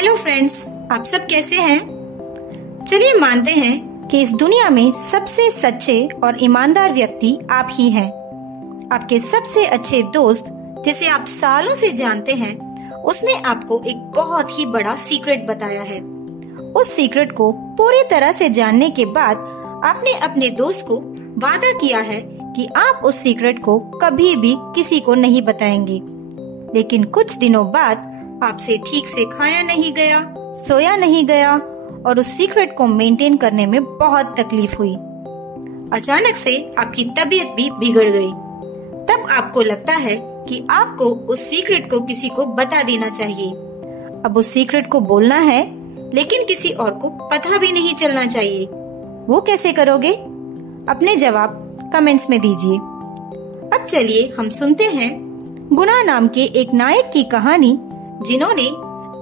Hello friends, आप सब कैसे हैं? चलिए मानते हैं कि इस दुनिया में सबसे सच्चे और ईमानदार व्यक्ति आप ही हैं। आपके सबसे अच्छे दोस्त जिसे आप सालों से जानते हैं, उसने आपको एक बहुत ही बड़ा सीक्रेट बताया है। उस सीक्रेट को पूरी तरह से जानने के बाद आपने अपने दोस्त को वादा किया है कि आप उस सीक्रेट को कभी भी किसी को नहीं बताएंगे। लेकिन कुछ दिनों बाद आपसे ठीक से खाया नहीं गया, सोया नहीं गया और उस सीक्रेट को मेंटेन करने में बहुत तकलीफ हुई। अचानक से आपकी तबीयत भी बिगड़ गई। तब आपको लगता है कि आपको उस सीक्रेट को किसी को बता देना चाहिए। अब उस सीक्रेट को बोलना है, लेकिन किसी और को पता भी नहीं चलना चाहिए। वो कैसे करोगे? अपने जवाब कमेंट्स में दीजिए। अब चलिए हम सुनते हैं गुना नाम के एक नायक की कहानी, जिन्होंने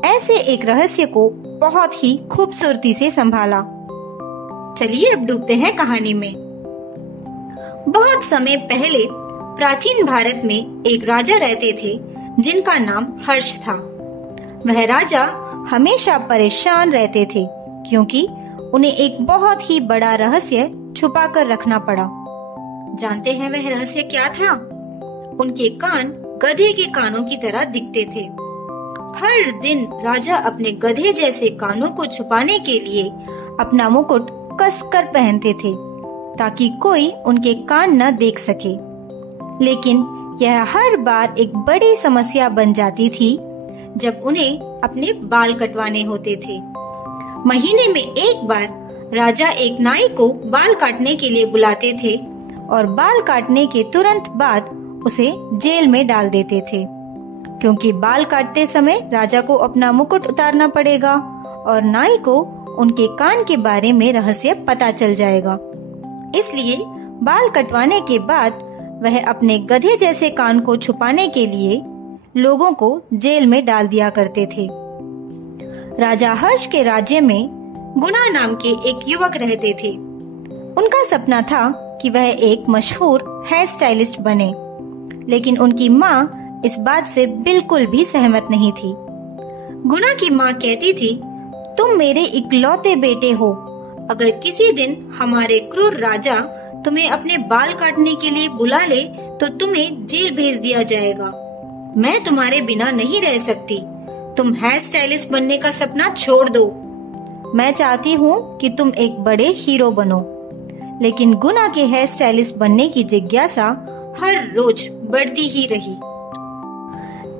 ऐसे एक रहस्य को बहुत ही खूबसूरती से संभाला। चलिए अब डूबते हैं कहानी में। बहुत समय पहले प्राचीन भारत में एक राजा रहते थे जिनका नाम हर्ष था। वह राजा हमेशा परेशान रहते थे क्योंकि उन्हें एक बहुत ही बड़ा रहस्य छुपा कर रखना पड़ा। जानते हैं वह रहस्य क्या था? उनके कान गधे के कानों की तरह दिखते थे। हर दिन राजा अपने गधे जैसे कानों को छुपाने के लिए अपना मुकुट कसकर पहनते थे ताकि कोई उनके कान न देख सके। लेकिन यह हर बार एक बड़ी समस्या बन जाती थी जब उन्हें अपने बाल कटवाने होते थे। महीने में एक बार राजा एक नाई को बाल काटने के लिए बुलाते थे और बाल काटने के तुरंत बाद उसे जेल में डाल देते थे, क्योंकि बाल काटते समय राजा को अपना मुकुट उतारना पड़ेगा और नाई को उनके कान के बारे में रहस्य पता चल जाएगा। इसलिए बाल कटवाने के बाद वह अपने गधे जैसे कान को छुपाने के लिए लोगों को जेल में डाल दिया करते थे। राजा हर्ष के राज्य में गुना नाम के एक युवक रहते थे। उनका सपना था कि वह एक मशहूर हेयर स्टाइलिस्ट बने, लेकिन उनकी माँ इस बात से बिल्कुल भी सहमत नहीं थी। गुना की माँ कहती थी, तुम मेरे इकलौते बेटे हो। अगर किसी दिन हमारे क्रूर राजा तुम्हें अपने बाल काटने के लिए बुला ले तो तुम्हें जेल भेज दिया जाएगा। मैं तुम्हारे बिना नहीं रह सकती। तुम हेयर स्टाइलिस्ट बनने का सपना छोड़ दो। मैं चाहती हूँ कि तुम एक बड़े हीरो बनो। लेकिन गुना के हेयर स्टाइलिस्ट बनने की जिज्ञासा हर रोज बढ़ती ही रही।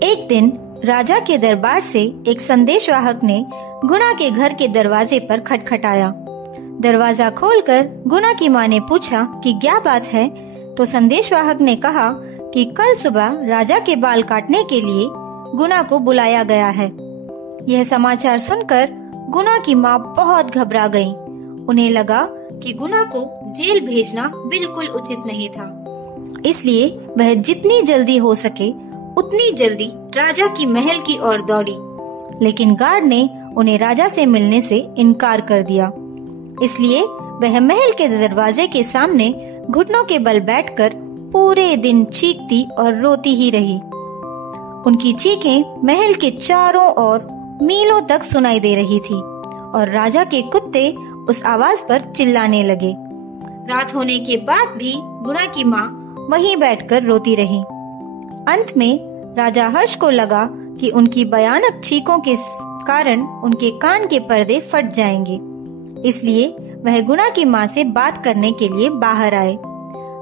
एक दिन राजा के दरबार से एक संदेशवाहक ने गुना के घर के दरवाजे पर खटखटाया। दरवाजा खोलकर गुना की माँ ने पूछा कि क्या बात है? तो संदेशवाहक ने कहा कि कल सुबह राजा के बाल काटने के लिए गुना को बुलाया गया है। यह समाचार सुनकर गुना की माँ बहुत घबरा गई। उन्हें लगा कि गुना को जेल भेजना बिल्कुल उचित नहीं था, इसलिए वह जितनी जल्दी हो सके उतनी जल्दी राजा की महल की ओर दौड़ी। लेकिन गार्ड ने उन्हें राजा से मिलने से इनकार कर दिया। इसलिए वह महल के दरवाजे के सामने घुटनों के बल बैठकर पूरे दिन चीखती और रोती ही रही। उनकी चीखें महल के चारों ओर मीलों तक सुनाई दे रही थी और राजा के कुत्ते उस आवाज पर चिल्लाने लगे। रात होने के बाद भी गुना की माँ वहीं बैठकर रोती रही। अंत में राजा हर्ष को लगा कि उनकी भयानक चीखों के कारण उनके कान के पर्दे फट जाएंगे, इसलिए वह गुना की माँ से बात करने के लिए बाहर आए।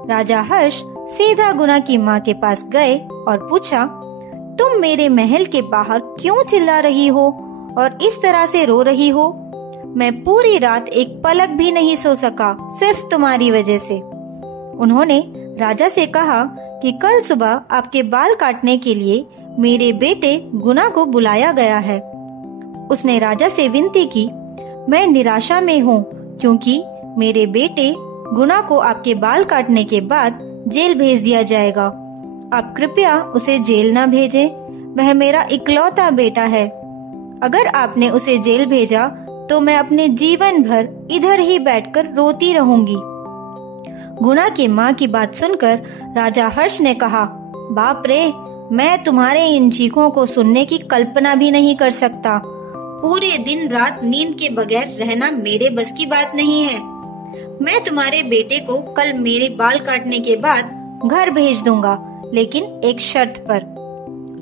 राजा हर्ष सीधा गुना की माँ के पास गए और पूछा, तुम मेरे महल के बाहर क्यों चिल्ला रही हो और इस तरह से रो रही हो? मैं पूरी रात एक पलक भी नहीं सो सका, सिर्फ तुम्हारी वजह से। उन्होंने राजा से कहा कि कल सुबह आपके बाल काटने के लिए मेरे बेटे गुना को बुलाया गया है। उसने राजा से विनती की, मैं निराशा में हूँ क्योंकि मेरे बेटे गुना को आपके बाल काटने के बाद जेल भेज दिया जाएगा। आप कृपया उसे जेल न भेजें। वह मेरा इकलौता बेटा है। अगर आपने उसे जेल भेजा तो मैं अपने जीवन भर इधर ही बैठकर रोती रहूंगी। गुना की माँ की बात सुनकर राजा हर्ष ने कहा, बाप रे, मैं तुम्हारे इन चीखों को सुनने की कल्पना भी नहीं कर सकता। पूरे दिन रात नींद के बगैर रहना मेरे बस की बात नहीं है। मैं तुम्हारे बेटे को कल मेरे बाल काटने के बाद घर भेज दूंगा, लेकिन एक शर्त पर।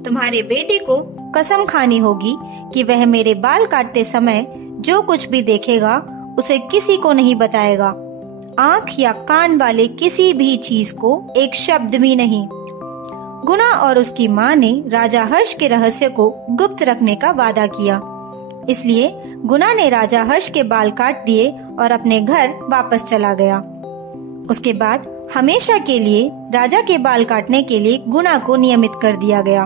तुम्हारे बेटे को कसम खानी होगी कि वह मेरे बाल काटते समय जो कुछ भी देखेगा उसे किसी को नहीं बताएगा। आंख या कान वाले किसी भी चीज को एक शब्द भी नहीं। गुना और उसकी माँ ने राजा हर्ष के रहस्य को गुप्त रखने का वादा किया। इसलिए गुना ने राजा हर्ष के बाल काट दिए और अपने घर वापस चला गया। उसके बाद हमेशा के लिए राजा के बाल काटने के लिए गुना को नियमित कर दिया गया,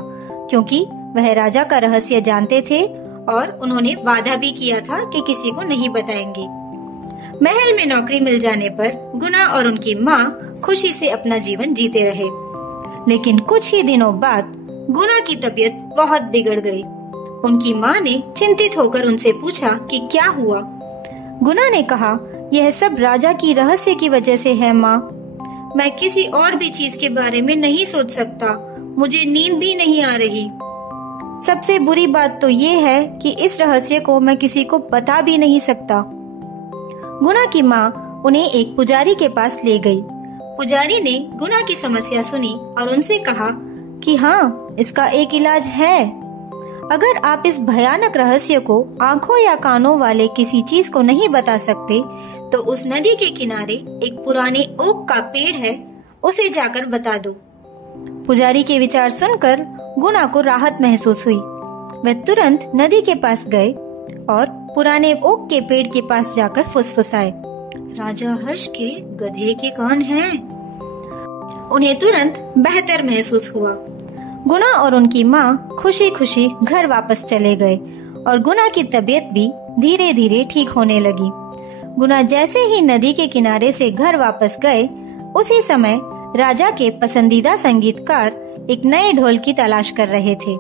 क्योंकि वह राजा का रहस्य जानते थे और उन्होंने वादा भी किया था कि किसी को नहीं बताएंगे। महल में नौकरी मिल जाने पर गुना और उनकी माँ खुशी से अपना जीवन जीते रहे। लेकिन कुछ ही दिनों बाद गुना की तबीयत बहुत बिगड़ गई। उनकी माँ ने चिंतित होकर उनसे पूछा कि क्या हुआ। गुना ने कहा, यह सब राजा की रहस्य की वजह से है माँ। मैं किसी और भी चीज के बारे में नहीं सोच सकता। मुझे नींद भी नहीं आ रही। सबसे बुरी बात तो ये है कि इस रहस्य को मैं किसी को बता भी नहीं सकता। गुना की माँ उन्हें एक पुजारी के पास ले गई। पुजारी ने गुना की समस्या सुनी और उनसे कहा कि हाँ, इसका एक इलाज है। अगर आप इस भयानक रहस्य को आंखों या कानों वाले किसी चीज को नहीं बता सकते, तो उस नदी के किनारे एक पुराने ओक का पेड़ है, उसे जाकर बता दो। पुजारी के विचार सुनकर गुना को राहत महसूस हुई। वह तुरंत नदी के पास गए और पुराने ओक के पेड़ के पास जाकर फुसफुसाए, राजा हर्ष के गधे के कान हैं। उन्हें तुरंत बेहतर महसूस हुआ। गुना और उनकी माँ खुशी खुशी घर वापस चले गए और गुना की तबीयत भी धीरे धीरे ठीक होने लगी। गुना जैसे ही नदी के किनारे से घर वापस गए, उसी समय राजा के पसंदीदा संगीतकार एक नए ढोल की तलाश कर रहे थे।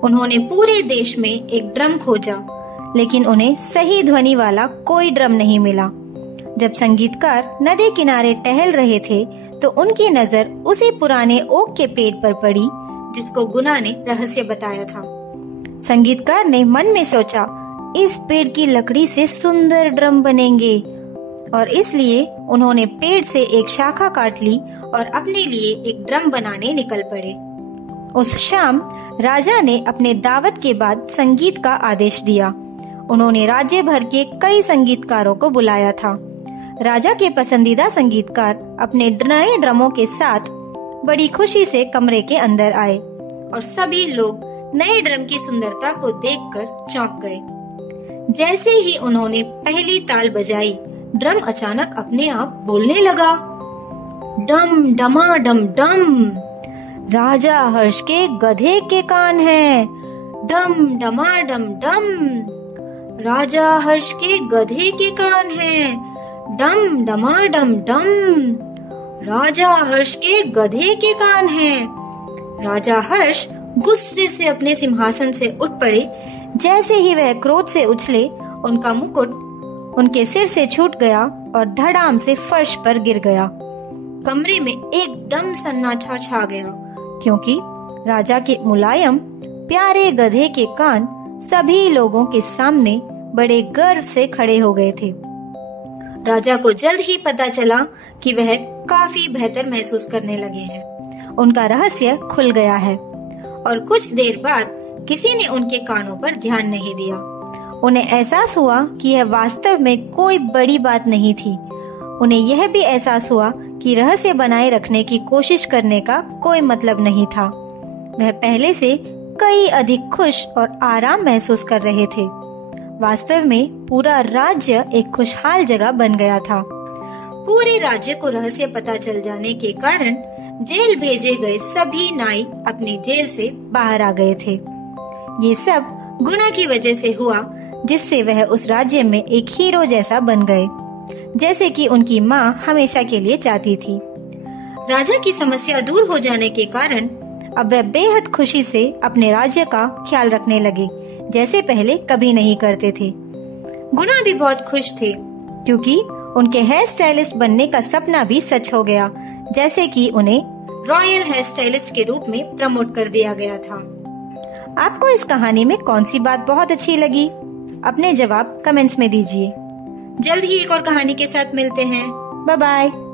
उन्होंने पूरे देश में एक ड्रम खोजा, लेकिन उन्हें सही ध्वनि वाला कोई ड्रम नहीं मिला। जब संगीतकार नदी किनारे टहल रहे थे, तो उनकी नजर उसी पुराने ओक के पेड़ पर पड़ी जिसको गुना ने रहस्य बताया था। संगीतकार ने मन में सोचा, इस पेड़ की लकड़ी से सुंदर ड्रम बनेंगे, और इसलिए उन्होंने पेड़ से एक शाखा काट ली और अपने लिए एक ड्रम बनाने निकल पड़े। उस शाम राजा ने अपने दावत के बाद संगीत का आदेश दिया। उन्होंने राज्य भर के कई संगीतकारों को बुलाया था। राजा के पसंदीदा संगीतकार अपने नए ड्रमों के साथ बड़ी खुशी से कमरे के अंदर आए और सभी लोग नए ड्रम की सुंदरता को देखकर चौंक गए। जैसे ही उन्होंने पहली ताल बजाई, ड्रम अचानक अपने आप बोलने लगा, डम डमा डम डम, राजा हर्ष के गधे के कान हैं। डम डमा डम डम, राजा हर्ष के गधे के कान हैं। डम डमा डम डम, राजा हर्ष के गधे के कान हैं। राजा हर्ष गुस्से से अपने सिंहासन से उठ पड़े। जैसे ही वह क्रोध से उछले, उनका मुकुट उनके सिर से छूट गया और धड़ाम से फर्श पर गिर गया। कमरे में एकदम सन्नाटा छा गया, क्योंकि राजा के मुलायम प्यारे गधे के कान सभी लोगों के सामने बड़े गर्व से खड़े हो गए थे। राजा को जल्द ही पता चला कि वह काफी बेहतर महसूस करने लगे हैं। उनका रहस्य खुल गया है और कुछ देर बाद किसी ने उनके कानों पर ध्यान नहीं दिया। उन्हें एहसास हुआ कि यह वास्तव में कोई बड़ी बात नहीं थी। उन्हें यह भी एहसास हुआ कि रहस्य बनाए रखने की कोशिश करने का कोई मतलब नहीं था। वह पहले से कई अधिक खुश और आराम महसूस कर रहे थे। वास्तव में पूरा राज्य एक खुशहाल जगह बन गया था। पूरे राज्य को रहस्य पता चल जाने के कारण जेल भेजे गए सभी नाई अपनी जेल से बाहर आ गए थे। ये सब गुना की वजह से हुआ, जिससे वह उस राज्य में एक हीरो जैसा बन गए, जैसे कि उनकी माँ हमेशा के लिए चाहती थी। राजा की समस्या दूर हो जाने के कारण अब वह बेहद खुशी से अपने राज्य का ख्याल रखने लगे, जैसे पहले कभी नहीं करते थे। गुना भी बहुत खुश थे, क्योंकि उनके हेयर स्टाइलिस्ट बनने का सपना भी सच हो गया, जैसे कि उन्हें रॉयल हेयर स्टाइलिस्ट के रूप में प्रमोट कर दिया गया था। आपको इस कहानी में कौन सी बात बहुत अच्छी लगी? अपने जवाब कमेंट्स में दीजिए। जल्द ही एक और कहानी के साथ मिलते हैं। Bye bye.